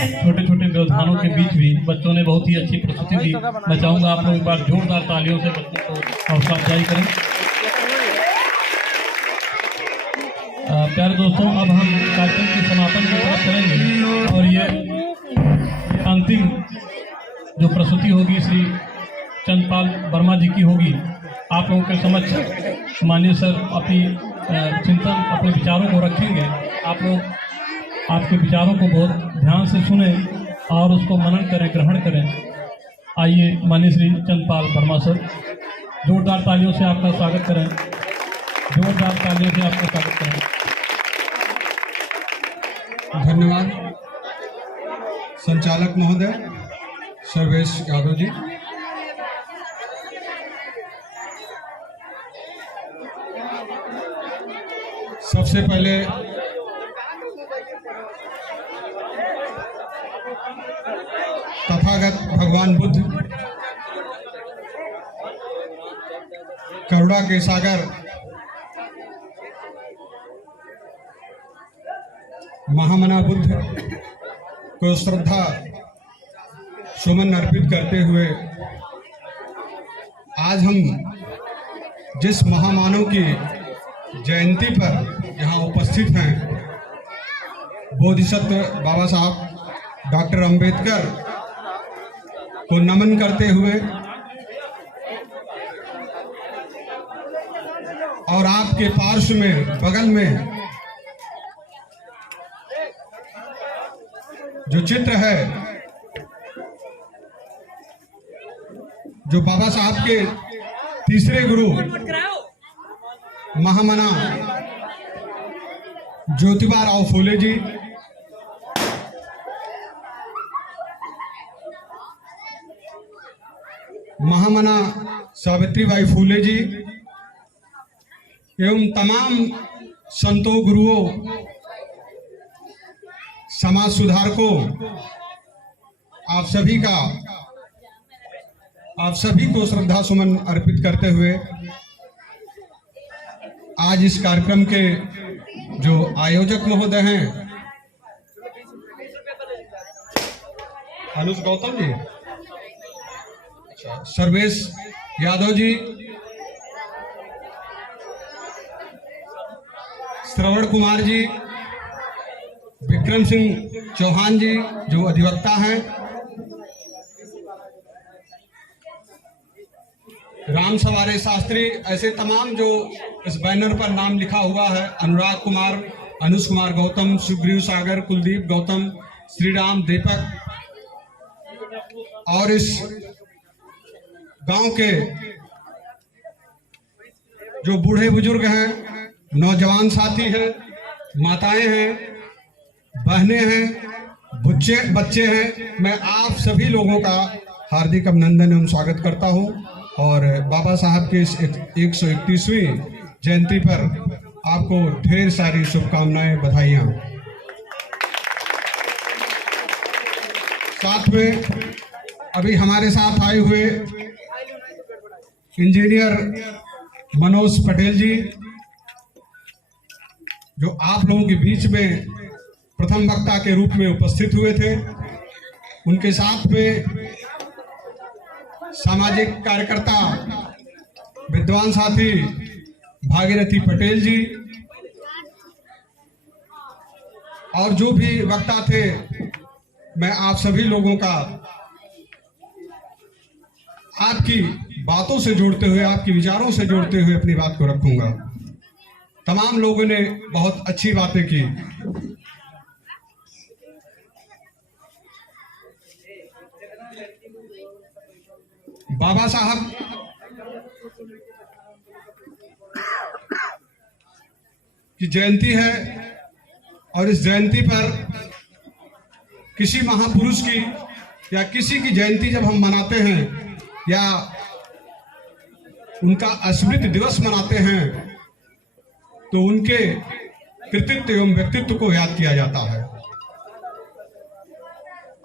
छोटे छोटे व्यवधानों के बीच भी बच्चों ने बहुत ही अच्छी प्रस्तुति दी। मैं चाहूँगा आप लोग एक बार जोरदार तालियों से बच्चों को हौसला अफजाई करें। प्यारे दोस्तों, अब हम कार्यक्रम के समापन की तरफ चलेंगे और ये अंतिम जो प्रस्तुति होगी श्री चंद्रपाल वर्मा जी की होगी। आप लोगों के समक्ष माननीय सर अपनी चिंतन, अपने विचारों को रखेंगे। आप लोग आपके विचारों को बहुत ध्यान से सुने और उसको मनन करें, ग्रहण करें। आइए माननीय श्री चंद्रपाल वर्मा सर, जोरदार तालियों से आपका स्वागत करें। जोरदार तालियों से आपका स्वागत करें। धन्यवाद संचालक महोदय सर्वेश यादव जी। सबसे पहले तथागत भगवान बुद्ध, करुणा के सागर, महामना बुद्ध को श्रद्धा सुमन अर्पित करते हुए आज हम जिस महामानव की जयंती पर यहाँ उपस्थित हैं, बोधिसत्व बाबा साहब डॉक्टर अंबेडकर को नमन करते हुए और आपके पार्श्व में बगल में जो चित्र है, जो बाबा साहब के तीसरे गुरु महामना ज्योतिबा राव फूले जी, महामना सावित्रीबाई फूले जी एवं तमाम संतों, गुरुओं, समाज सुधारकों, आप सभी को श्रद्धा सुमन अर्पित करते हुए आज इस कार्यक्रम के जो आयोजक महोदय हैं अनुज गौतम जी, सर्वेश यादव जी, श्रवण कुमार जी, विक्रम सिंह चौहान जी जो अधिवक्ता हैं, राम सवारे शास्त्री, ऐसे तमाम जो इस बैनर पर नाम लिखा हुआ है, अनुराग कुमार, अनुज कुमार गौतम, सुग्रीव सागर, कुलदीप गौतम, श्रीराम दीपक और इस गांव के जो बूढ़े बुजुर्ग हैं, नौजवान साथी हैं, माताएं हैं, बहनें हैं, बच्चे हैं, मैं आप सभी लोगों का हार्दिक अभिनंदन एवं स्वागत करता हूं और बाबा साहब के इस 131वीं जयंती पर आपको ढेर सारी शुभकामनाएं, बधाइयां। साथ में अभी हमारे साथ आए हुए इंजीनियर मनोज पटेल जी जो आप लोगों के बीच में प्रथम वक्ता के रूप में उपस्थित हुए थे, उनके साथ में सामाजिक कार्यकर्ता विद्वान साथी भागीरथी पटेल जी और जो भी वक्ता थे, मैं आप सभी लोगों का आपकी बातों से जोड़ते हुए, आपके विचारों से जोड़ते हुए अपनी बात को रखूंगा। तमाम लोगों ने बहुत अच्छी बातें की। बाबा साहब की जयंती है और इस जयंती पर किसी महापुरुष की या किसी की जयंती जब हम मनाते हैं या उनका स्मृति दिवस मनाते हैं तो उनके कृतित्व एवं व्यक्तित्व को याद किया जाता है।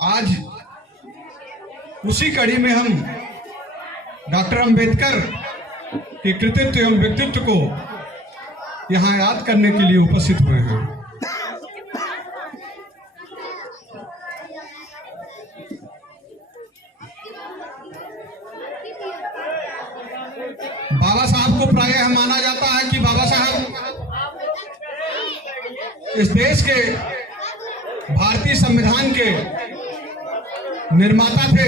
आज उसी कड़ी में हम डॉक्टर अंबेडकर के कृतित्व एवं व्यक्तित्व को यहाँ याद करने के लिए उपस्थित हुए हैं। साहब को प्रायः माना जाता है कि बाबा साहब इस देश के भारतीय संविधान के निर्माता थे।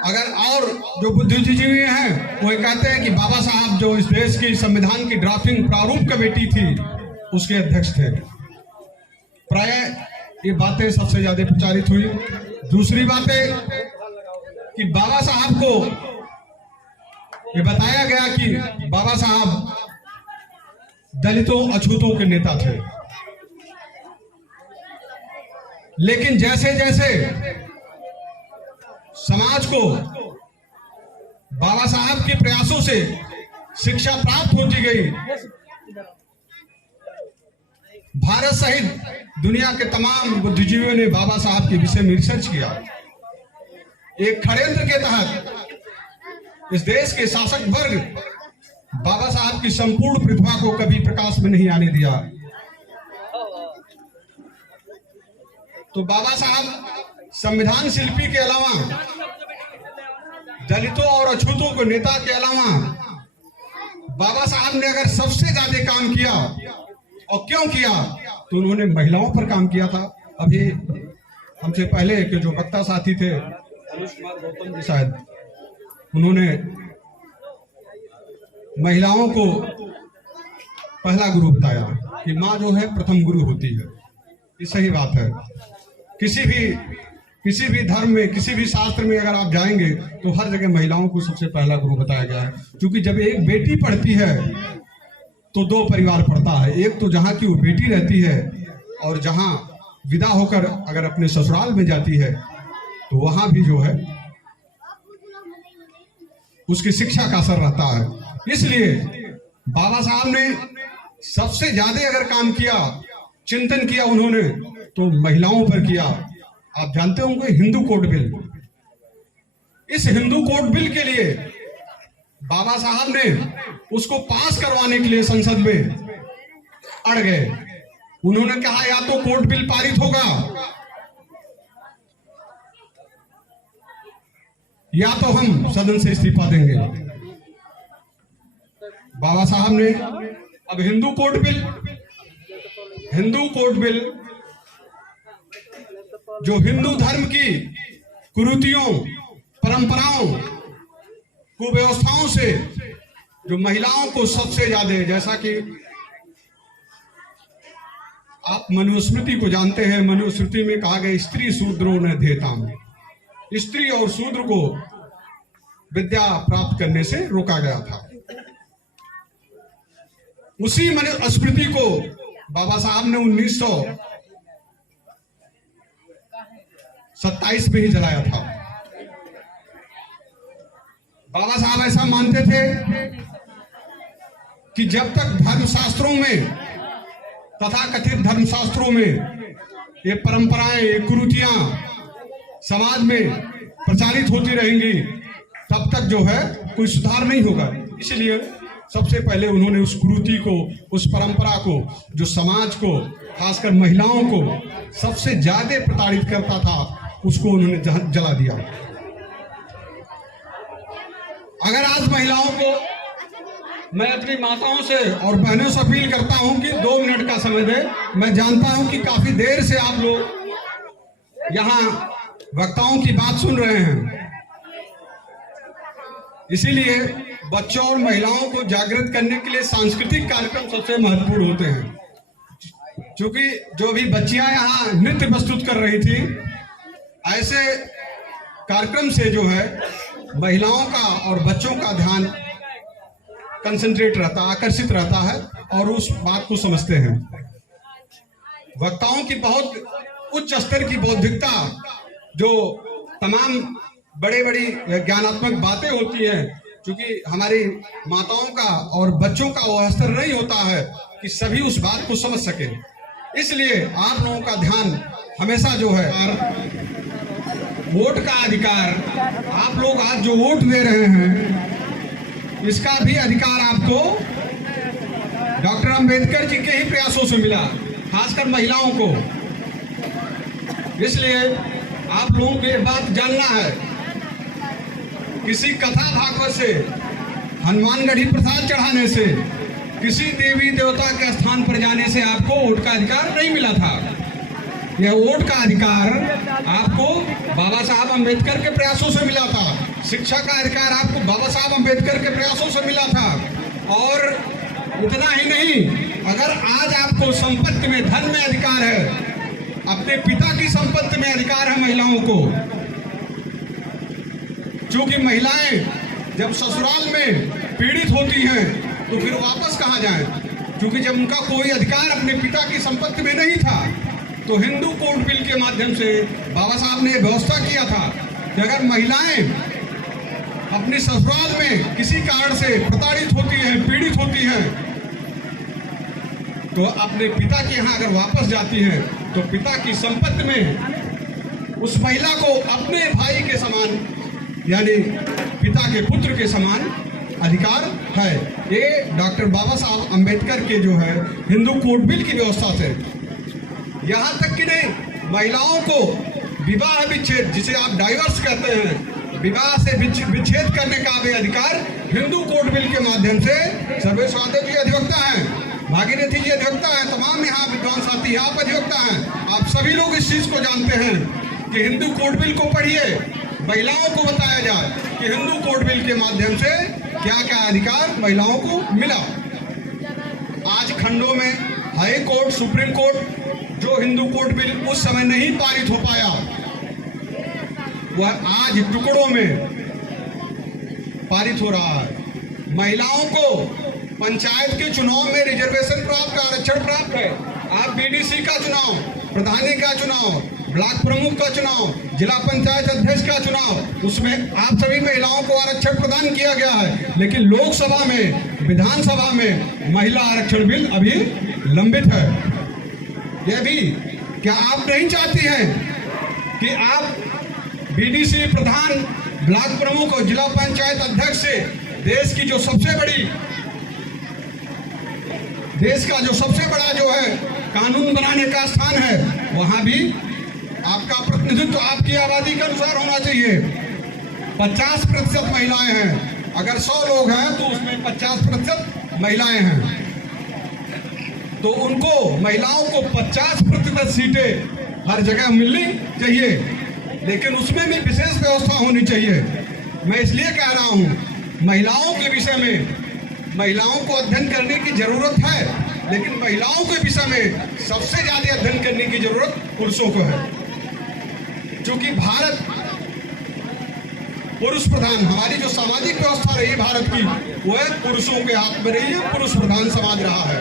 अगर और जो बुद्धिजीवी हैं वो कहते हैं कि बाबा साहब जो इस देश की संविधान की ड्राफ्टिंग प्रारूप कमेटी थी उसके अध्यक्ष थे। प्रायः ये बातें सबसे ज्यादा प्रचारित हुई। दूसरी बातें कि बाबा साहब को ये बताया गया कि बाबा साहब दलितों अछूतों के नेता थे, लेकिन जैसे जैसे समाज को बाबा साहब के प्रयासों से शिक्षा प्राप्त होती गई, भारत सहित दुनिया के तमाम बुद्धिजीवियों ने बाबा साहब के विषय में रिसर्च किया। एक षड्यंत्र के तहत इस देश के शासक वर्ग बाबा साहब की संपूर्ण प्रतिभा को कभी प्रकाश में नहीं आने दिया। तो बाबा साहब संविधान शिल्पी के अलावा, दलितों और अछूतों के नेता के अलावा, बाबा साहब ने अगर सबसे ज्यादा काम किया और क्यों किया तो उन्होंने महिलाओं पर काम किया था। अभी हमसे पहले के जो वक्ता साथी थे अनुज कुमार गौतम जी, शायद उन्होंने महिलाओं को पहला गुरु बताया कि माँ जो है प्रथम गुरु होती है। ये सही बात है। किसी भी धर्म में, किसी भी शास्त्र में अगर आप जाएंगे तो हर जगह महिलाओं को सबसे पहला गुरु बताया गया है। क्योंकि जब एक बेटी पढ़ती है तो दो परिवार पढ़ता है। एक तो जहाँ की वो बेटी रहती है और जहाँ विदा होकर अगर अपने ससुराल में जाती है तो वहां भी जो है उसकी शिक्षा का असर रहता है। इसलिए बाबा साहब ने सबसे ज्यादा अगर काम किया, चिंतन किया उन्होंने, तो महिलाओं पर किया। आप जानते होंगे हिंदू कोड बिल। इस हिंदू कोड बिल के लिए बाबा साहब ने उसको पास करवाने के लिए संसद में अड़ गए। उन्होंने कहा या तो कोड बिल पारित होगा या तो हम सदन से इस्तीफा देंगे। बाबा साहब ने अब हिंदू कोड बिल जो हिंदू धर्म की कुरीतियों, परंपराओं, कुव्यवस्थाओं से जो महिलाओं को सबसे ज्यादा, जैसा कि आप मनुस्मृति को जानते हैं, मनुस्मृति में कहा गया स्त्री शूद्रो न धेताम, स्त्री और शूद्र को विद्या प्राप्त करने से रोका गया था। उसी मनुस्मृति को बाबा साहब ने 1927 में ही जलाया था। बाबा साहब ऐसा मानते थे कि जब तक धर्मशास्त्रों में, तथा कथित धर्मशास्त्रों में ये परंपराएं, ये कुरीतियां समाज में प्रचारित होती रहेंगी, तब तक जो है कोई सुधार नहीं होगा। इसलिए सबसे पहले उन्होंने उस कुरीति को, उस परंपरा को जो समाज को, खासकर महिलाओं को सबसे ज्यादा प्रताड़ित करता था, उसको उन्होंने जला दिया। अगर आज महिलाओं को, मैं अपनी माताओं से और बहनों से अपील करता हूं कि 2 मिनट का समय दे। मैं जानता हूं कि काफी देर से आप लोग यहां वक्ताओं की बात सुन रहे हैं, इसीलिए बच्चों और महिलाओं को जागृत करने के लिए सांस्कृतिक कार्यक्रम सबसे महत्वपूर्ण होते हैं। क्योंकि जो भी बच्चियां यहाँ नृत्य प्रस्तुत कर रही थी, ऐसे कार्यक्रम से जो है महिलाओं का और बच्चों का ध्यान कंसंट्रेट रहता, आकर्षित रहता है और उस बात को समझते हैं। वक्ताओं की बहुत उच्च स्तर की बौद्धिकता, जो तमाम बड़ी ज्ञानात्मक बातें होती हैं, क्योंकि हमारी माताओं का और बच्चों का वह स्तर नहीं होता है कि सभी उस बात को समझ सके। इसलिए आप लोगों का ध्यान हमेशा जो है, वोट का अधिकार, आप लोग आज जो वोट दे रहे हैं, इसका भी अधिकार आपको डॉक्टर अंबेडकर जी के ही प्रयासों से मिला, खासकर महिलाओं को। इसलिए आप लोगों को ये बात जानना है, किसी कथा भागवत से हनुमानगढ़ी प्रसाद चढ़ाने से, किसी देवी देवता के स्थान पर जाने से आपको वोट का अधिकार नहीं मिला था। यह वोट का अधिकार आपको बाबा साहब अम्बेडकर के प्रयासों से मिला था। शिक्षा का अधिकार आपको बाबा साहब अम्बेडकर के प्रयासों से मिला था। और उतना ही नहीं, अगर आज आपको संपत्ति में, धन में अधिकार है, अपने पिता की संपत्ति में अधिकार है महिलाओं को। क्योंकि महिलाएं जब ससुराल में पीड़ित होती हैं तो फिर वापस कहाँ जाएं? क्योंकि जब उनका कोई अधिकार अपने पिता की संपत्ति में नहीं था, तो हिंदू कोड बिल के माध्यम से बाबा साहब ने व्यवस्था किया था कि अगर महिलाएं अपने ससुराल में किसी कारण से प्रताड़ित होती हैं, पीड़ित होती हैं, तो अपने पिता के यहाँ अगर वापस जाती हैं तो पिता की संपत्ति में उस महिला को अपने भाई के समान, यानी पिता के पुत्र के समान अधिकार है। ये डॉक्टर बाबा साहब अम्बेडकर के जो है हिंदू कोड बिल की व्यवस्था से। यहाँ तक कि नहीं, महिलाओं को विवाह विच्छेद, जिसे आप डाइवर्स कहते हैं, विवाह से विच्छेद करने का भी अधिकार हिंदू कोड बिल के माध्यम से सर्वेश यादव जी अधिवक्ता हैं, भागीरथी जी अधिवक्ता हैं, तमाम यहाँ विद्वान साथी आप अधिवक्ता हैं। आप सभी लोग इस चीज को जानते हैं कि हिंदू कोड बिल को पढ़िए, महिलाओं को बताया जाए कि हिंदू कोड बिल के माध्यम से क्या क्या अधिकार महिलाओं को मिला। आज खंडों में हाई कोर्ट, सुप्रीम कोर्ट, जो हिंदू कोड बिल उस समय नहीं पारित हो पाया, वह आज टुकड़ों में पारित हो रहा है। महिलाओं को पंचायत के चुनाव में रिजर्वेशन प्राप्त, आरक्षण प्राप्त है। आप बीडीसी का चुनाव, प्रधानी का चुनाव, ब्लॉक प्रमुख का चुनाव, जिला पंचायत अध्यक्ष का चुनाव, उसमें आप सभी महिलाओं को आरक्षण प्रदान किया गया है। लेकिन लोकसभा में, विधानसभा में महिला आरक्षण बिल अभी लंबित है। यह भी क्या आप नहीं चाहती हैं कि आप बीडीसी, प्रधान, ब्लॉक प्रमुख और जिला पंचायत अध्यक्ष से देश की जो सबसे बड़ी, देश का जो सबसे बड़ा जो है कानून बनाने का स्थान है, वहां भी आपका प्रतिनिधित्व आपकी आबादी के अनुसार होना चाहिए। 50% महिलाएं हैं। अगर 100 लोग हैं तो उसमें 50% महिलाएं हैं, तो उनको, महिलाओं को 50% सीटें हर जगह मिलनी चाहिए। लेकिन उसमें भी विशेष व्यवस्था होनी चाहिए। मैं इसलिए कह रहा हूं, महिलाओं के विषय में महिलाओं को अध्ययन करने की जरूरत है, लेकिन महिलाओं के विषय में सबसे ज्यादा अध्ययन करने की जरूरत पुरुषों को है। क्योंकि भारत पुरुष प्रधान, हमारी जो सामाजिक व्यवस्था रही भारत की, वह पुरुषों के हाथ में रही है, पुरुष प्रधान समाज रहा है।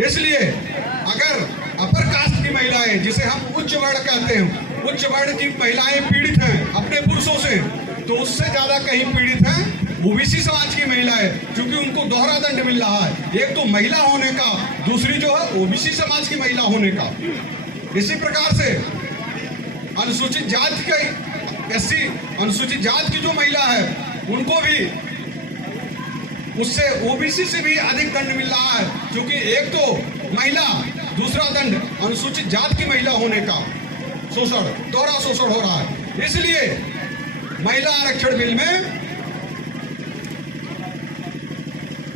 इसलिए अगर अपर कास्ट की महिलाएं, जिसे हम उच्च वर्ण कहते हैं, उच्च वर्ण की महिलाएं पीड़ित हैं अपने पुरुषों से, तो उससे ज्यादा कहीं पीड़ित हैं ओबीसी समाज की महिलाएं, क्योंकि उनको दोहरा दंड मिल रहा है, एक तो महिला होने का, दूसरी जो है ओबीसी समाज की महिला होने का। इसी प्रकार से अनुसूचित जाति की, एससी अनुसूचित जाति की जो महिला है, उनको भी उससे, ओबीसी से भी अधिक दंड मिल रहा है, क्योंकि एक तो महिला, दूसरा दंड अनुसूचित जाति की महिला होने का शोषण, दोहरा शोषण हो रहा है। इसलिए महिला आरक्षण बिल में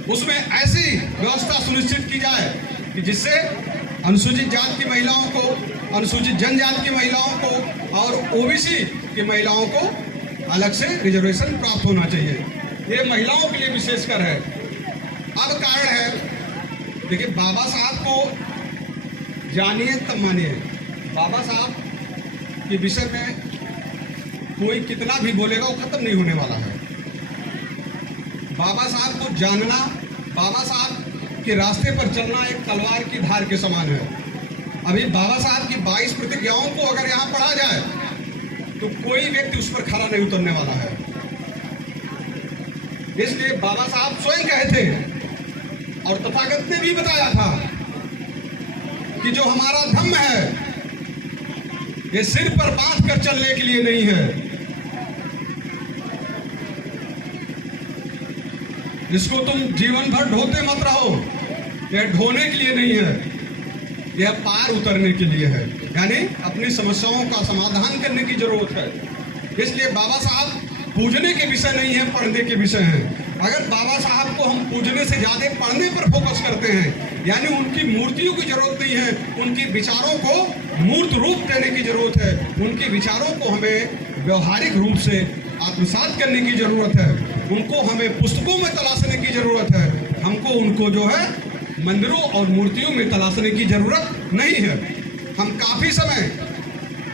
उसमें ऐसी व्यवस्था सुनिश्चित की जाए कि जिससे अनुसूचित जाति की महिलाओं को, अनुसूचित जनजाति की महिलाओं को और ओबीसी की महिलाओं को अलग से रिजर्वेशन प्राप्त होना चाहिए। ये महिलाओं के लिए विशेषकर है। अब कारण है, देखिए, बाबा साहब को जानिए तब मानिए। बाबा साहब के विषय में कोई कितना भी बोलेगा वो खत्म नहीं होने वाला है। बाबा साहब को जानना, बाबा साहब के रास्ते पर चलना एक तलवार की धार के समान है। अभी बाबा साहब की 22 प्रतिज्ञाओं को अगर यहाँ पढ़ा जाए तो कोई व्यक्ति उस पर खड़ा नहीं उतरने वाला है। इसलिए बाबा साहब स्वयं कहे थे और तथागत ने भी बताया था कि जो हमारा धम्म है ये सिर पर बांध कर चलने के लिए नहीं है, इसको तुम जीवन भर ढोते मत रहो। यह ढोने के लिए नहीं है, यह पार उतरने के लिए है, यानी अपनी समस्याओं का समाधान करने की जरूरत है। इसलिए बाबा साहब पूजने के विषय नहीं है, पढ़ने के विषय हैं। अगर बाबा साहब को हम पूजने से ज़्यादा पढ़ने पर फोकस करते हैं, यानी उनकी मूर्तियों की जरूरत नहीं है, उनकी विचारों को मूर्त रूप देने की जरूरत है, उनके विचारों को हमें व्यवहारिक रूप से आत्मसात करने की जरूरत है, उनको हमें पुस्तकों में तलाशने की जरूरत है, हमको उनको जो है मंदिरों और मूर्तियों में तलाशने की जरूरत नहीं है। हम काफ़ी समय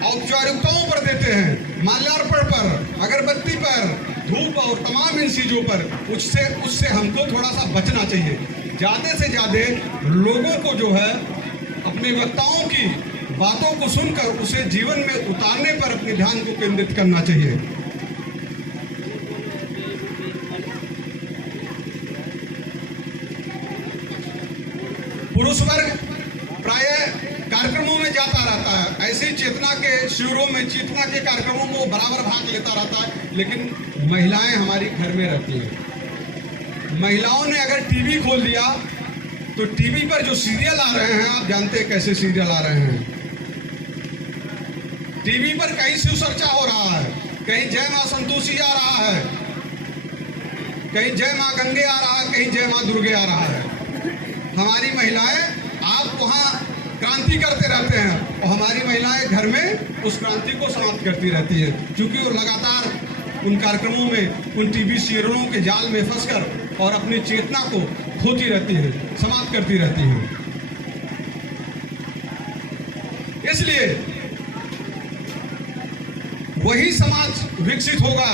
औपचारिकताओं पर देते हैं, माल्यार्पण पर, अगरबत्ती पर, धूप और तमाम इन चीज़ों पर, उससे हमको थोड़ा सा बचना चाहिए। ज़्यादा से ज़्यादा लोगों को जो है अपने वक्ताओं की बातों को सुनकर उसे जीवन में उतारने पर अपने ध्यान को केंद्रित करना चाहिए। पुरुष वर्ग प्राय कार्यक्रमों में जाता रहता है, ऐसी चेतना के शिविरों में, चेतना के कार्यक्रमों में वो बराबर भाग लेता रहता है, लेकिन महिलाएं हमारी घर में रहती हैं। महिलाओं ने अगर टीवी खोल दिया तो टीवी पर जो सीरियल आ रहे हैं, आप जानते हैं कैसे सीरियल आ रहे हैं। टीवी पर कहीं शिव चर्चा हो रहा है, कहीं जय मां संतोषी आ रहा है, कहीं जय मां गंगे आ रहा है, कहीं जय मां दुर्गे आ रहा है। हमारी महिलाएं आप वहाँ क्रांति करते रहते हैं और हमारी महिलाएं घर में उस क्रांति को समाप्त करती रहती है, क्योंकि वो लगातार उन कार्यक्रमों में, उन टीवी सीरियलों के जाल में फंसकर और अपनी चेतना को खोती रहती है, समाप्त करती रहती है। इसलिए वही समाज विकसित होगा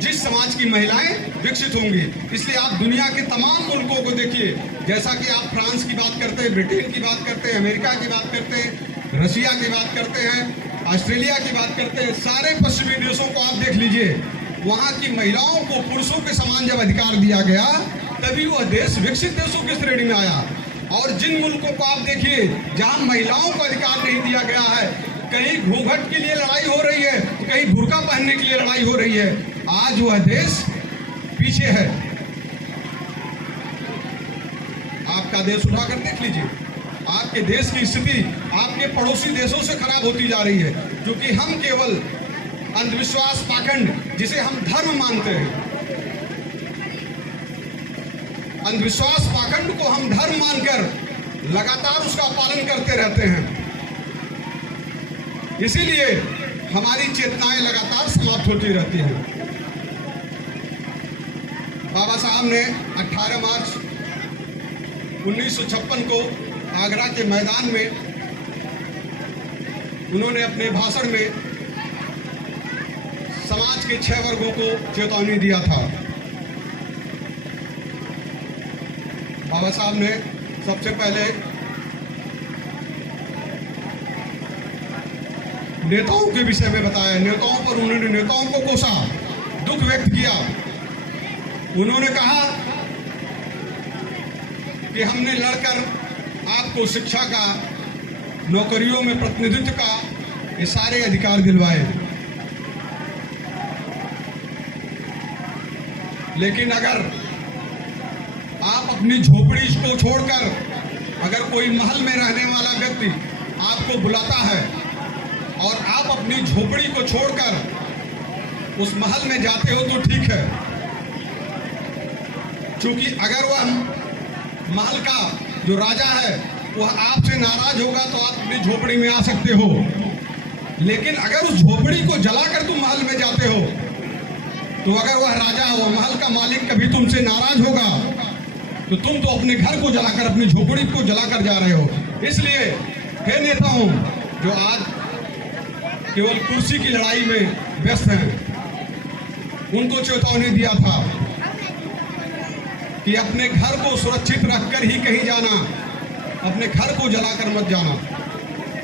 जिस समाज की महिलाएं विकसित होंगी। इसलिए आप दुनिया के तमाम मुल्कों को देखिए, जैसा कि आप फ्रांस की बात करते हैं, ब्रिटेन की बात करते हैं, अमेरिका की बात करते हैं, रशिया की बात करते हैं, ऑस्ट्रेलिया की बात करते हैं, सारे पश्चिमी देशों को आप देख लीजिए। वहाँ की महिलाओं को पुरुषों के समान जब अधिकार दिया गया, तभी वह देश विकसित देशों की श्रेणी में आया। और जिन मुल्कों को आप देखिए जहाँ महिलाओं को अधिकार नहीं दिया गया है, कहीं घूंघट के लिए लड़ाई हो रही है, कहीं बुर्का पहनने के लिए लड़ाई हो रही है, आज वह देश पीछे है। आपका देश उठाकर देख लीजिए, आपके देश की स्थिति आपके पड़ोसी देशों से खराब होती जा रही है, क्योंकि हम केवल अंधविश्वास पाखंड, जिसे हम धर्म मानते हैं, अंधविश्वास पाखंड को हम धर्म मानकर लगातार उसका पालन करते रहते हैं। इसीलिए हमारी चेतनाएं लगातार समाप्त होती रहती हैं। बाबा साहब ने 18 मार्च 1956 को आगरा के मैदान में उन्होंने अपने भाषण में समाज के 6 वर्गों को चेतावनी दिया था। बाबा साहब ने सबसे पहले नेताओं के विषय में बताया, नेताओं पर उन्होंने नेताओं को कोसा, दुख व्यक्त किया। उन्होंने कहा कि हमने लड़कर आपको शिक्षा का, नौकरियों में प्रतिनिधित्व का ये सारे अधिकार दिलवाए, लेकिन अगर आप अपनी झोपड़ी को छोड़कर, अगर कोई महल में रहने वाला व्यक्ति आपको बुलाता है और आप अपनी झोपड़ी को छोड़कर उस महल में जाते हो तो ठीक है, क्योंकि अगर वह महल का जो राजा है वह आपसे नाराज होगा तो आप अपनी झोपड़ी में आ सकते हो, लेकिन अगर उस झोपड़ी को जलाकर तुम महल में जाते हो तो अगर वह राजा, वह महल का मालिक कभी तुमसे नाराज होगा तो तुम तो अपने घर को जलाकर, अपनी झोपड़ी को जलाकर जा रहे हो। इसलिए हे नेताओं जो आज केवल कुर्सी की लड़ाई में व्यस्त हैं, उनको चेतावनी दिया था कि अपने घर को सुरक्षित रखकर ही कहीं जाना, अपने घर को जलाकर मत जाना।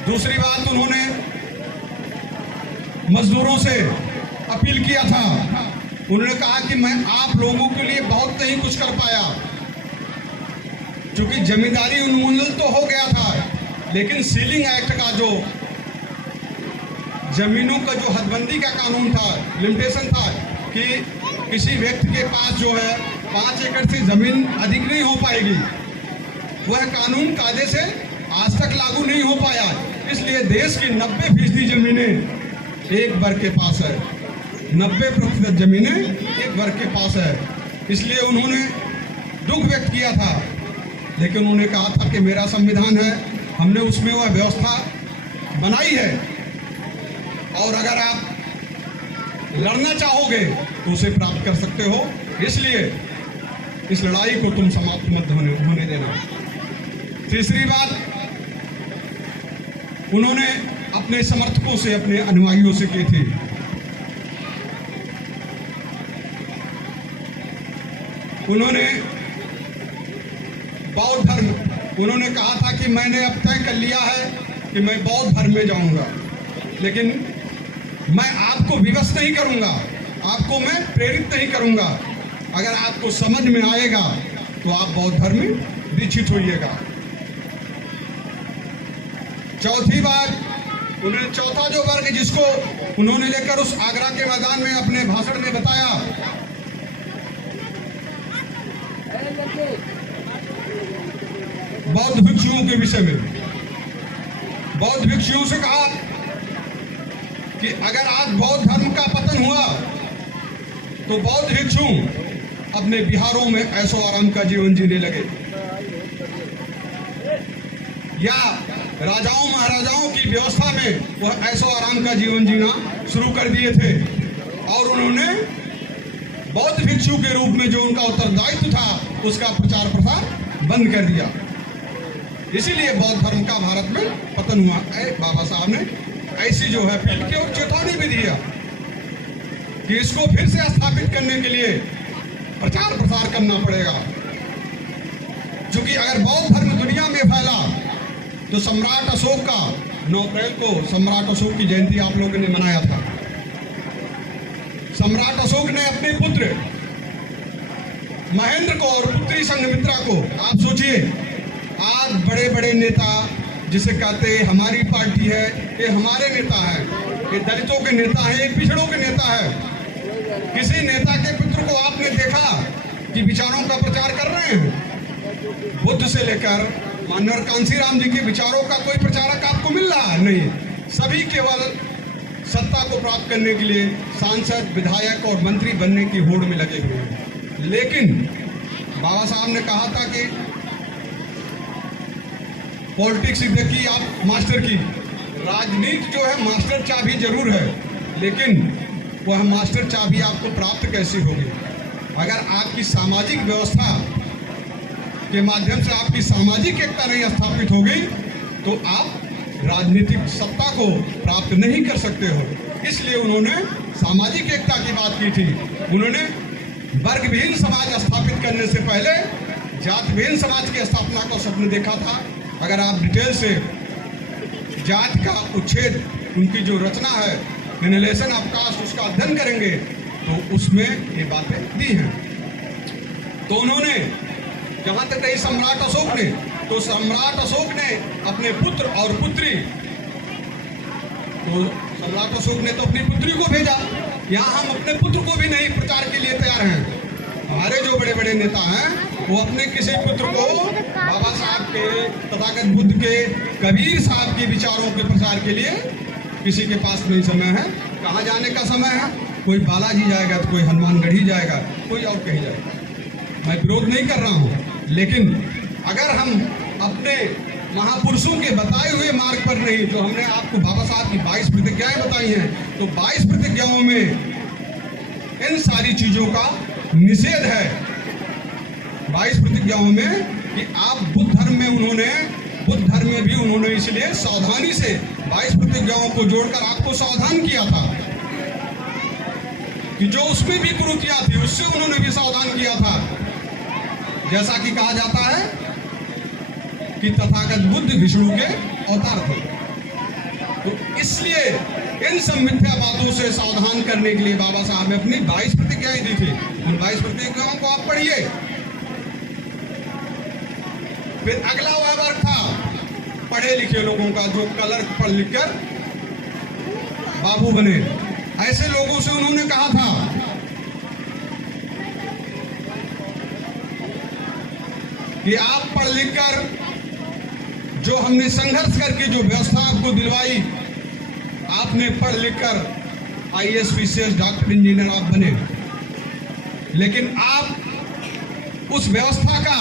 दूसरी बात, उन्होंने मजदूरों से अपील किया था। उन्होंने कहा कि मैं आप लोगों के लिए बहुत नहीं कुछ कर पाया, क्योंकि जमींदारी उन्मूलन तो हो गया था, लेकिन सीलिंग एक्ट का जो जमीनों का जो हदबंदी का कानून था, लिमिटेशन था कि किसी व्यक्ति के पास जो है 5 एकड़ से जमीन अधिक नहीं हो पाएगी, वह कानून कायदे से आज तक लागू नहीं हो पाया। इसलिए देश की 90% जमीनें एक वर्ग के पास है, 90% जमीनें एक वर्ग के पास है। इसलिए उन्होंने दुख व्यक्त किया था, लेकिन उन्होंने कहा था कि मेरा संविधान है, हमने उसमें वह व्यवस्था बनाई है और अगर आप लड़ना चाहोगे तो उसे प्राप्त कर सकते हो, इसलिए इस लड़ाई को तुम समाप्त मत होने देना। तीसरी बात, उन्होंने अपने समर्थकों से, अपने अनुयायियों से की थी। उन्होंने बौद्ध धर्म, उन्होंने कहा था कि मैंने अब तय कर लिया है कि मैं बौद्ध धर्म में जाऊंगा, लेकिन मैं आपको विवश नहीं करूंगा, आपको मैं प्रेरित नहीं करूंगा। अगर आपको समझ में आएगा तो आप बौद्ध धर्म में दीक्षित होइएगा। चौथी बात, उन्होंने चौथा जो वर्ग जिसको उन्होंने लेकर उस आगरा के मैदान में अपने भाषण में बताया, बौद्ध भिक्षुओं के विषय में। बौद्ध भिक्षुओं से कहा कि अगर आज बौद्ध धर्म का पतन हुआ तो बौद्ध भिक्षु अपने बिहारों में ऐशो आराम का जीवन जीने लगे, या राजाओं महाराजाओं की व्यवस्था में वह ऐशो आराम का जीवन जीना शुरू कर दिए थे। और उन्होंने बौद्ध भिक्षु के रूप में जो उनका उत्तरदायित्व था उसका प्रचार प्रसार बंद कर दिया। इसीलिए बौद्ध धर्म का भारत में पतन हुआ। बाबा साहब ने ऐसी जो है पीठ की और चेतावनी भी दिया कि इसको फिर से स्थापित करने के लिए प्रचार प्रसार करना पड़ेगा, क्योंकि अगर बौद्ध धर्म दुनिया में फैला तो सम्राट अशोक का 9 अप्रैल को सम्राट अशोक की जयंती आप लोगों ने मनाया था। सम्राट अशोक ने अपने पुत्र महेंद्र को और पुत्री संघमित्रा को, आप सोचिए, आज बड़े बड़े नेता जिसे कहते हैं हमारी पार्टी है, ये हमारे नेता है, ये दलितों के नेता है, ये पिछड़ों के नेता है, किसी नेता के पुत्र को आपने देखा कि विचारों का प्रचार कर रहे हैं? बुद्ध से लेकर माननीय कांसीराम जी के विचारों का कोई प्रचारक आपको मिल रहा है? नहीं। सभी केवल सत्ता को प्राप्त करने के लिए सांसद, विधायक और मंत्री बनने की होड़ में लगे हुए हैं। लेकिन बाबा साहब ने कहा था कि पॉलिटिक्स देखिए आप मास्टर की, राजनीति जो है मास्टर चाबी जरूर है, लेकिन वह मास्टर चाबी आपको प्राप्त कैसे होगी? अगर आपकी सामाजिक व्यवस्था के माध्यम से आपकी सामाजिक एकता नहीं स्थापित होगी तो आप राजनीतिक सत्ता को प्राप्त नहीं कर सकते हो। इसलिए उन्होंने सामाजिक एकता की बात की थी। उन्होंने वर्गविहीन समाज स्थापित करने से पहले जातविहीन समाज की स्थापना का स्वप्न देखा था। अगर आप डिटेल से जात का उच्छेद, उनकी जो रचना है एनालिसिस ऑफ कास्ट, उसका अध्ययन करेंगे तो उसमें ये बातें दी हैं। तो उन्होंने जहाँ तक रही सम्राट अशोक ने, तो सम्राट अशोक ने अपने पुत्र और पुत्री, तो सम्राट अशोक ने तो अपनी पुत्री को भेजा, यहाँ हम अपने पुत्र को भी नहीं प्रचार के लिए तैयार हैं। हमारे जो बड़े बड़े नेता हैं वो अपने किसी पुत्र को बाबा साहब के, तथागत बुद्ध के, कबीर साहब के विचारों के प्रचार के लिए किसी के पास नहीं समय है। कहाँ जाने का समय है? कोई बालाजी जाएगा तो कोई हनुमानगढ़ी जाएगा, कोई और कहीं जाएगा। मैं विरोध नहीं कर रहा हूँ, लेकिन अगर हम अपने महापुरुषों के बताए हुए मार्ग पर नहीं, जो हमने आपको बाबा साहब की 22 प्रतिज्ञाएं बताई हैं, तो 22 प्रतिज्ञाओं में इन सारी चीजों का निषेध है। 22 प्रतिज्ञाओं में कि आप बुद्ध धर्म में, बुद्ध धर्म में भी उन्होंने इसलिए सावधानी से 22 प्रतिज्ञाओं को जोड़कर आपको सावधान किया था कि जो उसमें भी कुरीतियां थी उससे उन्होंने भी सावधान किया था। जैसा कि कहा जाता है कि तथागत बुद्ध विष्णु के अवतार थे, तो इसलिए इन सब मिथ्या बातों से सावधान करने के लिए बाबा साहब ने अपनी 22 प्रतिज्ञाएं दी थी। उन 22 प्रतिज्ञाओं को आप पढ़िए। फिर अगला वह वर्ग था पढ़े लिखे लोगों का, जो कलर पढ़ लिख कर बाबू बने। ऐसे लोगों से उन्होंने कहा था कि आप पढ़ लिख कर, जो हमने संघर्ष करके जो व्यवस्था आपको दिलवाई, आपने पढ़ लिख कर IAS, PCS, डॉक्टर, इंजीनियर आप बने, लेकिन आप उस व्यवस्था का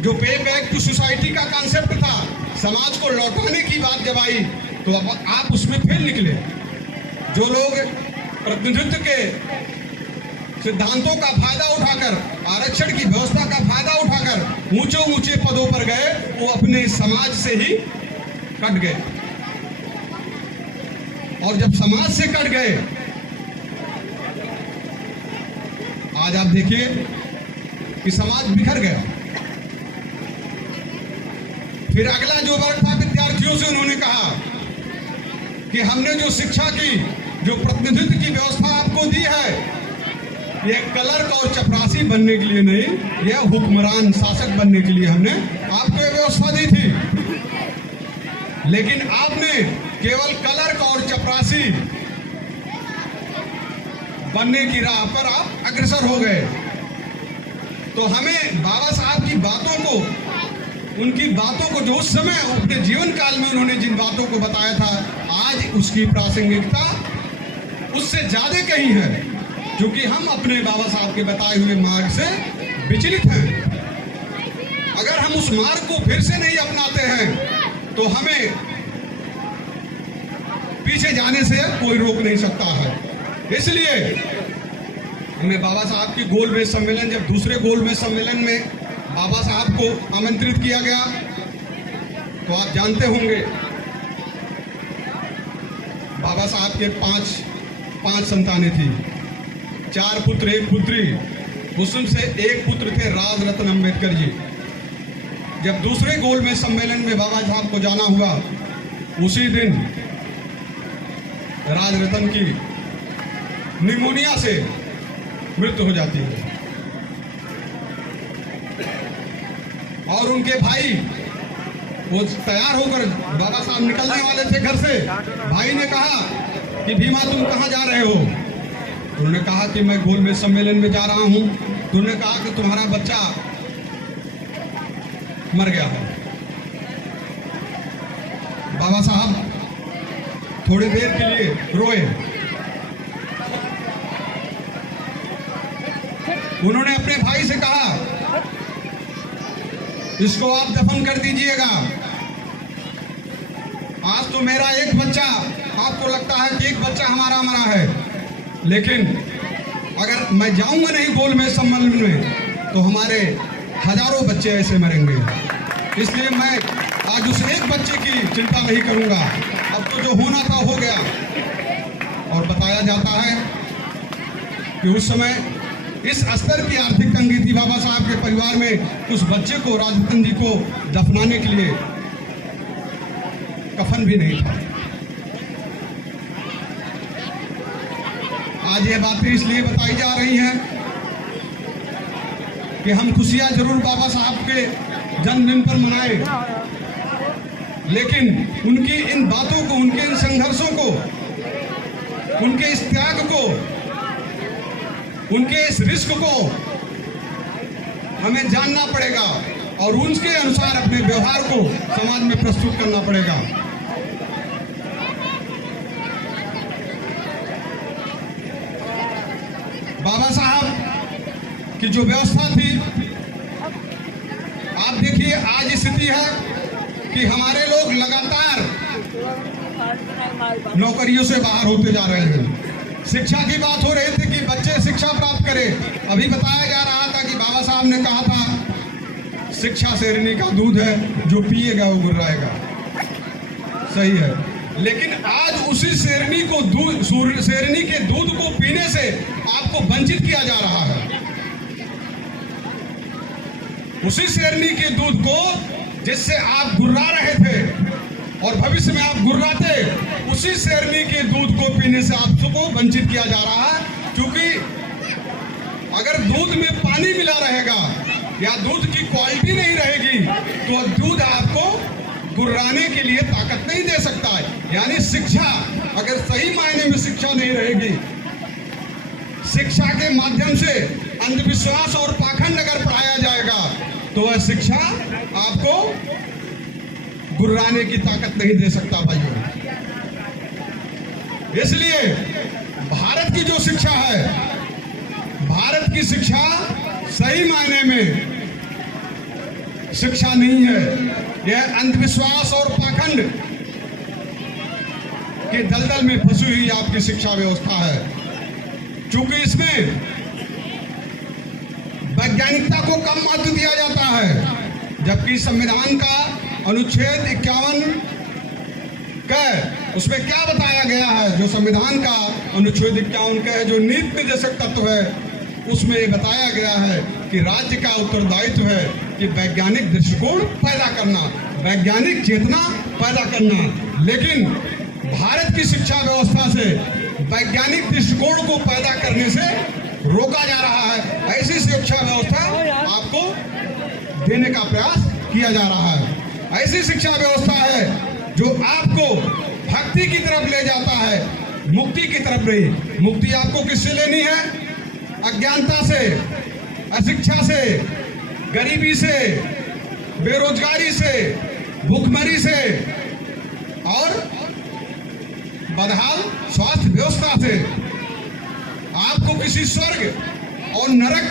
जो पे बैक टू सोसाइटी का कॉन्सेप्ट था, समाज को लौटाने की बात जब आई तो अब आप उसमें फेल निकले। जो लोग प्रतिनिधित्व के सिद्धांतों का फायदा उठाकर, आरक्षण की व्यवस्था का फायदा उठाकर ऊंचे ऊंचे पदों पर गए, वो अपने समाज से ही कट गए। और जब समाज से कट गए, आज आप देखिए कि समाज बिखर गया। फिर अगला जो वर्ग था विद्यार्थियों से, उन्होंने कहा कि हमने जो शिक्षा की, जो प्रतिनिधित्व की व्यवस्था आपको दी है, यह क्लर्क और चपरासी बनने के लिए नहीं, यह हुक्मरान शासक बनने के लिए हमने आपको यह व्यवस्था दी थी। लेकिन आपने केवल क्लर्क और चपरासी बनने की राह पर आप अग्रसर हो गए। तो हमें बाबा साहब की बातों को, उनकी बातों को जो उस समय अपने जीवन काल में उन्होंने जिन बातों को बताया था, आज उसकी प्रासंगिकता उससे ज्यादा कहीं है, क्योंकि हम अपने बाबा साहब के बताए हुए मार्ग से विचलित हैं। अगर हम उस मार्ग को फिर से नहीं अपनाते हैं तो हमें पीछे जाने से कोई रोक नहीं सकता है। इसलिए हमें बाबा साहब की गोलमेज सम्मेलन, जब दूसरे गोलमेज सम्मेलन में बाबा साहब को आमंत्रित किया गया, तो आप जानते होंगे बाबा साहब के पांच संतानें थी, 4 पुत्र 1 पुत्री। उसमें से एक पुत्र थे राजरत्न अंबेडकर जी। जब दूसरे गोलमेज सम्मेलन में बाबा साहब को जाना हुआ, उसी दिन राजरत्न की निमोनिया से मृत्यु हो जाती है। और उनके भाई वो तैयार होकर बाबा साहब निकलने वाले थे घर से। भाई ने कहा कि भीमा तुम कहाँ जा रहे हो? उन्होंने कहा कि मैं गोलमेज सम्मेलन में जा रहा हूँ। तो उन्होंने कहा कि तुम्हारा बच्चा मर गया है। बाबा साहब थोड़ी देर के लिए रोए। उन्होंने अपने भाई से कहा इसको आप दफन कर दीजिएगा। आज तो मेरा एक बच्चा, आपको लगता है कि एक बच्चा हमारा मरा है, लेकिन अगर मैं जाऊंगा नहीं गोलमेज सम्मेलन में तो हमारे हजारों बच्चे ऐसे मरेंगे। इसलिए मैं आज उस एक बच्चे की चिंता नहीं करूंगा। अब तो जो होना था हो गया। और बताया जाता है कि उस समय इस स्तर की आर्थिक तंगी थी बाबा साहब के परिवार में, उस बच्चे को, राजरत्न जी को दफनाने के लिए कफन भी नहीं था। आज ये बातें इसलिए बताई जा रही हैं कि हम खुशियां जरूर बाबा साहब के जन्मदिन पर मनाएं, लेकिन उनकी इन बातों को, उनके इन संघर्षों को, उनके इस त्याग को, उनके इस रिस्क को हमें जानना पड़ेगा और उनके अनुसार अपने व्यवहार को समाज में प्रस्तुत करना पड़ेगा। बाबा साहब की जो व्यवस्था थी, आप देखिए आज स्थिति है कि हमारे लोग लगातार नौकरियों से बाहर होते जा रहे हैं। शिक्षा की बात हो रही थी कि बच्चे शिक्षा प्राप्त करें। अभी बताया जा रहा था कि बाबा साहब ने कहा था शिक्षा शेरनी का दूध है, जो पिएगा वो गुर्राएगा। सही है, लेकिन आज उसी शेरनी के दूध को पीने से आपको वंचित किया जा रहा है। उसी शेरनी के दूध को जिससे आप गुर्रा रहे थे और भविष्य में आप गुर्राते, उसी शेरनी के दूध को पीने से आपको वंचित किया जा रहा है। क्योंकि अगर दूध में पानी मिला रहेगा या दूध की क्वालिटी नहीं रहेगी तो दूध आपको गुर्राने के लिए ताकत नहीं दे सकता है। यानी शिक्षा, अगर सही मायने में शिक्षा नहीं रहेगी, शिक्षा के माध्यम से अंधविश्वास और पाखंड अगर पढ़ाया जाएगा तो वह शिक्षा आपको गुर्राने की ताकत नहीं दे सकता भाइयों। इसलिए भारत की जो शिक्षा है भारत की शिक्षा सही मायने में शिक्षा नहीं है। यह अंधविश्वास और पाखंड के दलदल में फंसी हुई आपकी शिक्षा व्यवस्था है। चूंकि इसमें वैज्ञानिकता को कम महत्व दिया जाता है, जबकि संविधान का अनुच्छेद 51 उसमें क्या बताया गया है, जो संविधान का अनुच्छेद 51 का है, जो नीति निर्देशक तत्व है, उसमें बताया गया है कि राज्य का उत्तरदायित्व है कि वैज्ञानिक दृष्टिकोण पैदा करना, वैज्ञानिक चेतना पैदा करना। लेकिन भारत की शिक्षा व्यवस्था से वैज्ञानिक दृष्टिकोण को पैदा करने से रोका जा रहा है। ऐसी शिक्षा व्यवस्था आपको देने का प्रयास किया जा रहा है। ऐसी शिक्षा व्यवस्था है जो आपको भक्ति की तरफ ले जाता है, मुक्ति की तरफ नहीं। मुक्ति आपको किससे लेनी है? अज्ञानता से, अशिक्षा से, गरीबी से, बेरोजगारी से, भूखमरी से और बदहाल स्वास्थ्य व्यवस्था से। आपको किसी स्वर्ग और नरक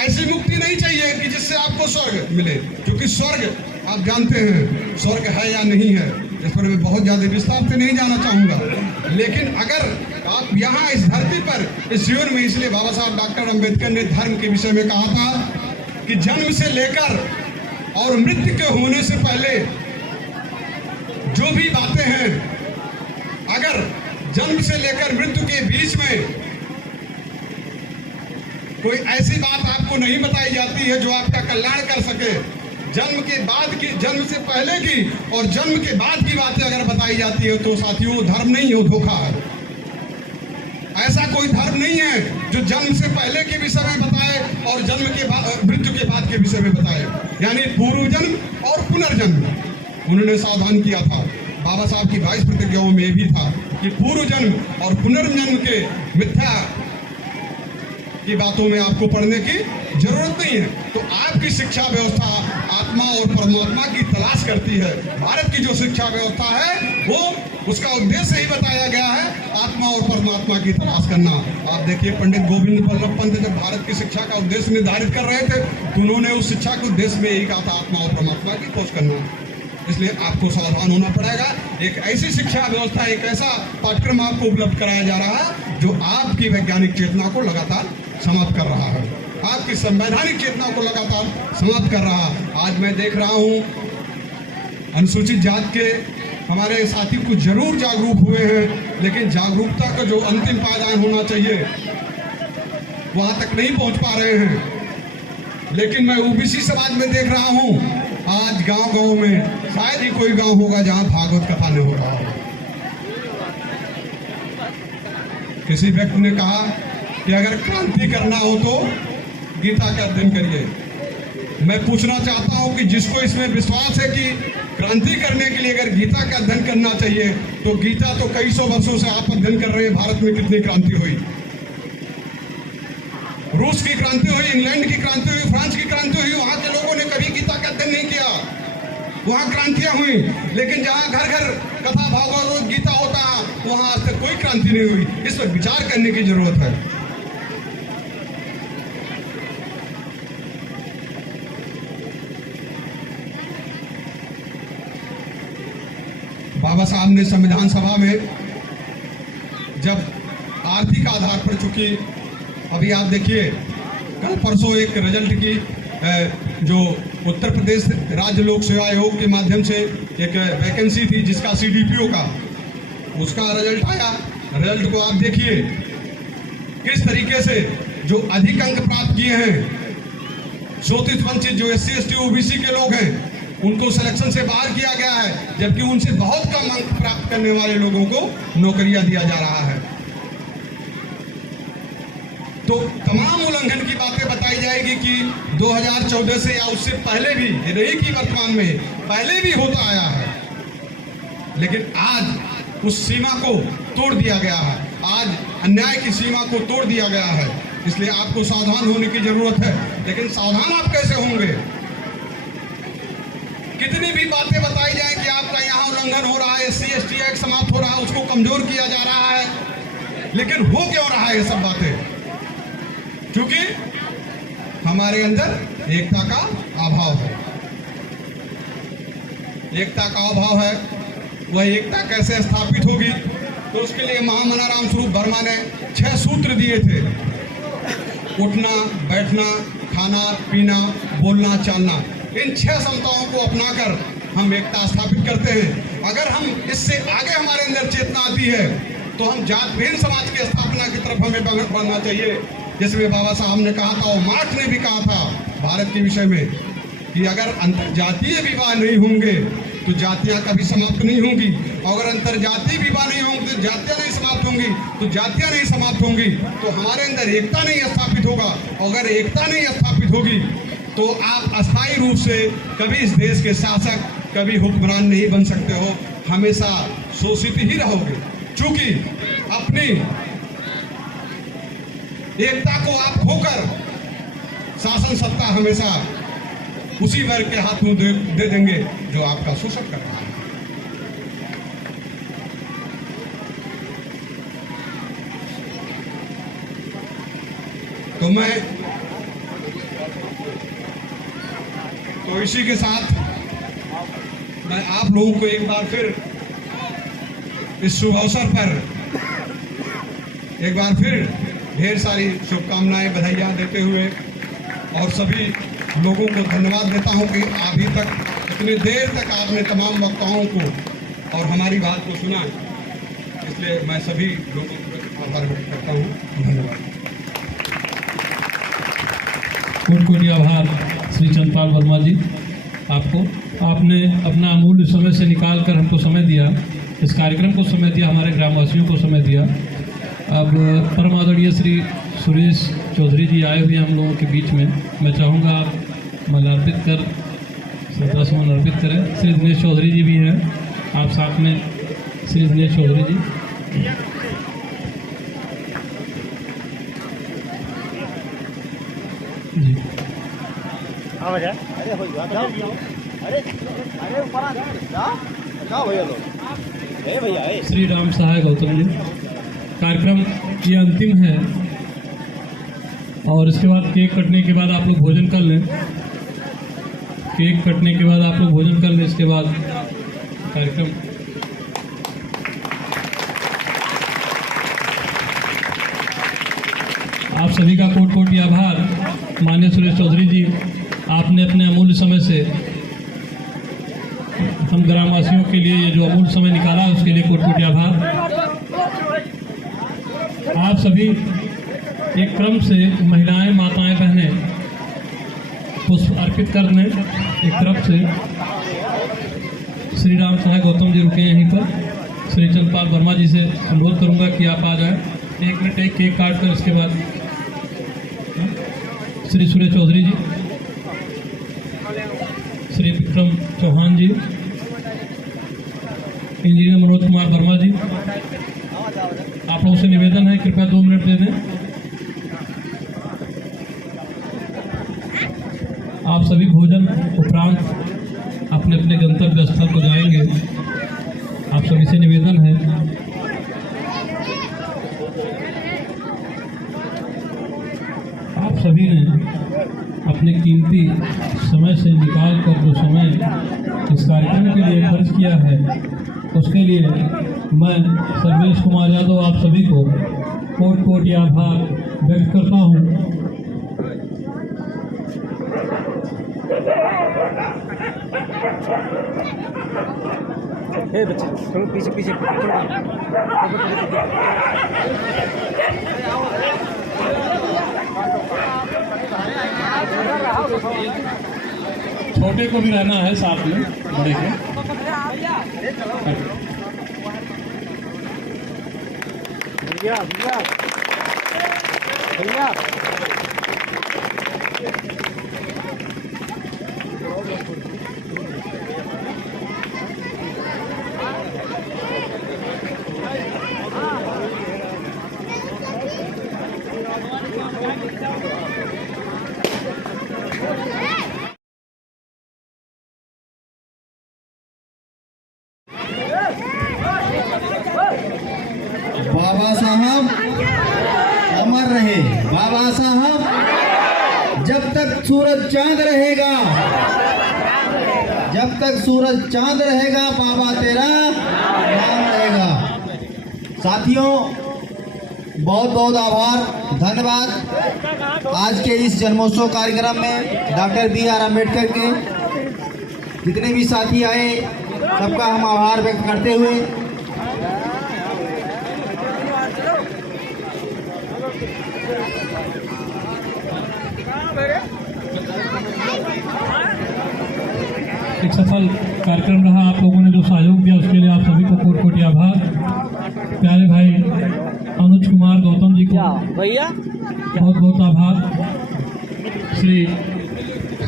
ऐसी मुक्ति नहीं चाहिए कि जिससे आपको स्वर्ग मिले, क्योंकि स्वर्ग आप जानते हैं स्वर्ग है या नहीं है, इस पर मैं बहुत ज्यादा विस्तार से नहीं जाना चाहूंगा। लेकिन अगर आप यहाँ इस धरती पर, इस जीवन में, इसलिए बाबा साहब डॉक्टर अम्बेडकर ने धर्म के विषय में कहा था कि जन्म से लेकर और मृत्यु के होने से पहले जो भी बातें हैं, अगर जन्म से लेकर मृत्यु के बीच में कोई ऐसी बात आपको नहीं बताई जाती है जो आपका कल्याण कर सके, जन्म के बाद की, जन्म से पहले की और जन्म के बाद की बातें अगर बताई जाती है तो साथियों धर्म नहीं हो, धोखा है। ऐसा कोई धर्म नहीं है जो जन्म से पहले के विषय में बताए और जन्म के बाद, मृत्यु के बाद के विषय में बताए, यानी पूर्व जन्म और पुनर्जन्म। उन्होंने सावधान किया था, बाबा साहब की 22 प्रतिज्ञाओं में भी था कि पूर्व जन्म और पुनर्जन्म के मिथ्या की बातों में आपको पढ़ने की जरूरत नहीं है। तो आपकी शिक्षा व्यवस्था आत्मा और परमात्मा की तलाश करती है। भारत की जो शिक्षा व्यवस्था है वो, उसका उद्देश्य ही बताया गया है, आत्मा और परमात्मा की तलाश करना। आप देखिए पंडित गोविंद बल्लभ पंत जब भारत की शिक्षा का उद्देश्य निर्धारित कर रहे थे तो उन्होंने उस शिक्षा के उद्देश्य में यही कहा था, आत्मा और परमात्मा की खोज करना। इसलिए आपको सावधान होना पड़ेगा। एक ऐसी शिक्षा व्यवस्था, एक ऐसा पाठ्यक्रम आपको उपलब्ध कराया जा रहा है जो आपकी वैज्ञानिक चेतना को लगातार समाप्त कर रहा है, आपकी संवैधानिक चेतना को लगातार समाप्त कर रहा है। आज मैं देख रहा हूं अनुसूचित जाति के हमारे साथी कुछ जरूर जागरूक हुए हैं, लेकिन जागरूकता का जो अंतिम पायदान होना चाहिए वहां तक नहीं पहुंच पा रहे हैं। लेकिन मैं ओबीसी समाज में देख रहा हूं आज गांव-गांव में शायद ही कोई गांव होगा जहां भागवत कथा नहीं हो रहा हो। किसी व्यक्ति ने कहा कि अगर क्रांति करना हो तो गीता का अध्ययन करिए। मैं पूछना चाहता हूं कि जिसको इसमें विश्वास है कि क्रांति करने के लिए अगर गीता का अध्ययन करना चाहिए तो गीता तो कई सौ वर्षों से आप अध्ययन कर रहे हैं। भारत में कितनी क्रांति हुई, रूस की क्रांति हुई, इंग्लैंड की क्रांति हुई, फ्रांस की क्रांति हुई, वहां के लोगों ने कभी गीता का अध्ययन नहीं किया, वहां क्रांतियां हुई। लेकिन जहां घर घर कथा भागवत गीता होता है वहां आज तक कोई क्रांति नहीं हुई। इस पर विचार करने की जरूरत है। बाबा साहब ने संविधान सभा में जब आर्थिक आधार पर, चूंकि अभी आप देखिए कल परसों एक रिजल्ट की जो उत्तर प्रदेश राज्य लोक सेवा आयोग के माध्यम से एक वैकेंसी थी जिसका CDPO का, उसका रिजल्ट आया। रिजल्ट को आप देखिए किस तरीके से जो अधिक अंक प्राप्त किए हैं, शोषित वंचित जो SC ST OBC के लोग हैं उनको सिलेक्शन से बाहर किया गया है, जबकि उनसे बहुत कम अंक प्राप्त करने वाले लोगों को नौकरियां दिया जा रहा है। तो तमाम उल्लंघन की बातें बताई जाएगी कि 2014 से या उससे पहले भी, ये नहीं कि वर्तमान में, पहले भी होता आया है, लेकिन आज उस सीमा को तोड़ दिया गया है। आज अन्याय की सीमा को तोड़ दिया गया है। इसलिए आपको सावधान होने की जरूरत है। लेकिन सावधान आप कैसे होंगे? कितनी भी बातें बताई जाए कि आपका यहाँ उल्लंघन हो रहा है, SC ST एक्ट समाप्त हो रहा है, उसको कमजोर किया जा रहा है, लेकिन हो क्यों रहा है ये सब बातें? क्योंकि हमारे अंदर एकता का अभाव है। एकता का अभाव है, वह एकता कैसे स्थापित होगी? तो उसके लिए महामना राम स्वरूप वर्मा ने 6 सूत्र दिए थे। उठना, बैठना, खाना, पीना, बोलना, चालना, इन 6 समताओं को अपनाकर हम एकता स्थापित करते हैं। अगर हम इससे आगे हमारे अंदर चेतना आती है तो हम जात विहीन समाज की स्थापना की तरफ हमें बढ़ना चाहिए। जिसमें बाबा साहब ने कहा था और मार्क्स ने भी कहा था भारत के विषय में कि अगर अंतर्जातीय विवाह नहीं होंगे तो जातियां कभी समाप्त नहीं होंगी, अगर अंतर्जातीय विवाह नहीं होंगे तो जातियां नहीं समाप्त होंगी, तो जातियां नहीं समाप्त होंगी तो हमारे अंदर एकता नहीं स्थापित होगा। अगर एकता नहीं स्थापित होगी तो आप अस्थायी रूप से कभी इस देश के शासक, कभी हुक्मरान नहीं बन सकते हो, हमेशा शोषित ही रहोगे। क्योंकि अपनी एकता को आप खोकर शासन सत्ता हमेशा उसी वर्ग के हाथ में दे देंगे जो आपका शोषण कर रहा है। तो इसी के साथ मैं आप लोगों को एक बार फिर इस शुभ अवसर पर एक बार फिर ढेर सारी शुभकामनाएं, बधाइयां देते हुए और सभी लोगों को धन्यवाद देता हूं कि अभी तक इतनी देर तक आपने तमाम वक्ताओं को और हमारी बात को सुना, इसलिए मैं सभी लोगों को आभार व्यक्त करता हूं। धन्यवाद। कोटि आभार श्री चंद्रपाल वर्मा जी, आपने अपना अमूल्य समय से निकाल कर हमको समय दिया, इस कार्यक्रम को समय दिया, हमारे ग्रामवासियों को समय दिया। अब परम आदरणीय श्री सुरेश चौधरी जी आए हुए हम लोगों के बीच में, मैं चाहूँगा आप माल्यार्पित कर श्रद्धा सुमन अर्पित करें। श्री दिनेश चौधरी जी भी हैं, आप साथ में श्री दिनेश चौधरी जी। जी श्री राम सहाय गौतम जी, कार्यक्रम ये अंतिम है और इसके बाद केक कटने के बाद आप लोग भोजन कर लें। केक कटने के बाद आप लोग भोजन कर लें, इसके बाद कार्यक्रम। आप सभी का कोटि कोटि आभार। माननीय सुरेश चौधरी जी, आपने अपने अमूल्य समय से हम ग्रामवासियों के लिए ये जो अमूल्य समय निकाला उसके लिए कोटि कोटि आभार। आप सभी एक क्रम से महिलाएं, माताएं, बहनें पुष्प अर्पित कर दें एक तरफ से। श्री राम सहाय गौतम जी रुके यहीं पर। श्री चंद्रपाल वर्मा जी से अनुरोध करूंगा कि आप आ जाएं, 1 मिनट एक केक काट कर इसके बाद श्री सुरेश चौधरी जी, श्री विक्रम चौहान जी, इंजीनियर मनोज कुमार वर्मा जी, आप लोगों से निवेदन है कृपया 2 मिनट दे दें। आप सभी भोजन उपरांत अपने अपने गंतव्य स्थल को जाएंगे। आप सभी से निवेदन है आप सभी ने अपने कीमती समय से निकाल कर जो समय इस कार्यक्रम के लिए खर्च किया है उसके लिए मैं सर्वेश कुमार यादव आप सभी को कोटि कोटि आभार व्यक्त करता हूँ। बच्चे थोड़ा पीछे पीछे छोटे को भी रहना है साथ में बड़े के। भैया भैया भैया बाबा साहब अमर रहे। बाबा साहब जब तक सूरज चांद रहेगा, जब तक सूरज चांद रहेगा बाबा तेरा नाम रहेगा। साथियों बहुत बहुत आभार, धन्यवाद। आज के इस जन्मोत्सव कार्यक्रम में डॉक्टर BR अम्बेडकर के जितने भी साथी आए सबका हम आभार व्यक्त करते हुए एक सफल कार्यक्रम रहा। आप लोगों ने जो सहयोग दिया उसके लिए आप सभी को कोटि कोटि आभार। प्यारे भाई अनुज कुमार गौतम जी को भैया बहुत बहुत आभार। श्री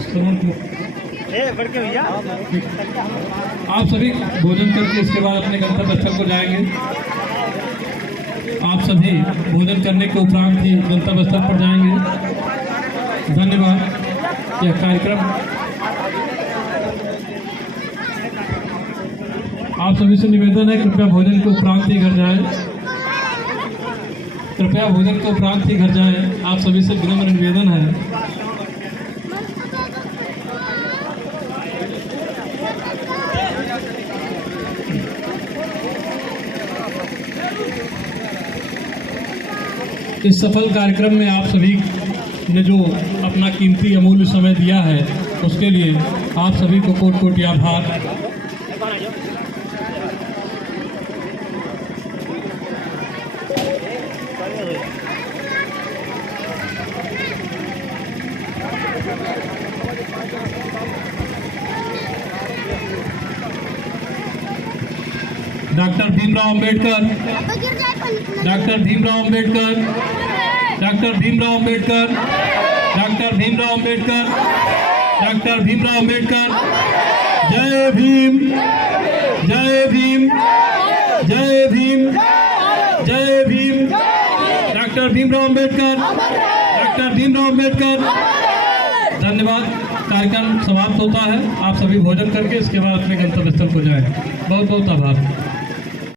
श्रवण को बड़के भैया आप सभी भोजन करके इसके बाद अपने गंतव्य स्थल को जाएंगे। आप सभी भोजन करने के उपरांत ही गंतव्य स्थल पर जाएंगे। धन्यवाद। यह कार्यक्रम आप सभी से निवेदन है, कृपया भोजन के उपरांत ही घर जाएं। कृपया भोजन के उपरांत ही घर जाएं। आप सभी से विनम्र निवेदन है। इस सफल कार्यक्रम में आप सभी ने जो अपना कीमती अमूल्य समय दिया है उसके लिए आप सभी को कोटि कोटि आभार। Doctor Bhimrao Ambedkar, doctor Bhimrao Ambedkar, doctor Bhimrao Ambedkar, doctor Bhimrao Ambedkar, doctor Bhimrao Ambedkar. जय भीम, जय भीम, जय भीम, जय भीम। Doctor Bhimrao Ambedkar, doctor Bhimrao Ambedkar. धन्यवाद। कार्यक्रम समाप्त होता है। आप सभी भोजन करके इसके बाद अपने गंतव्य स्थल को जाएं। बहुत बहुत आभार।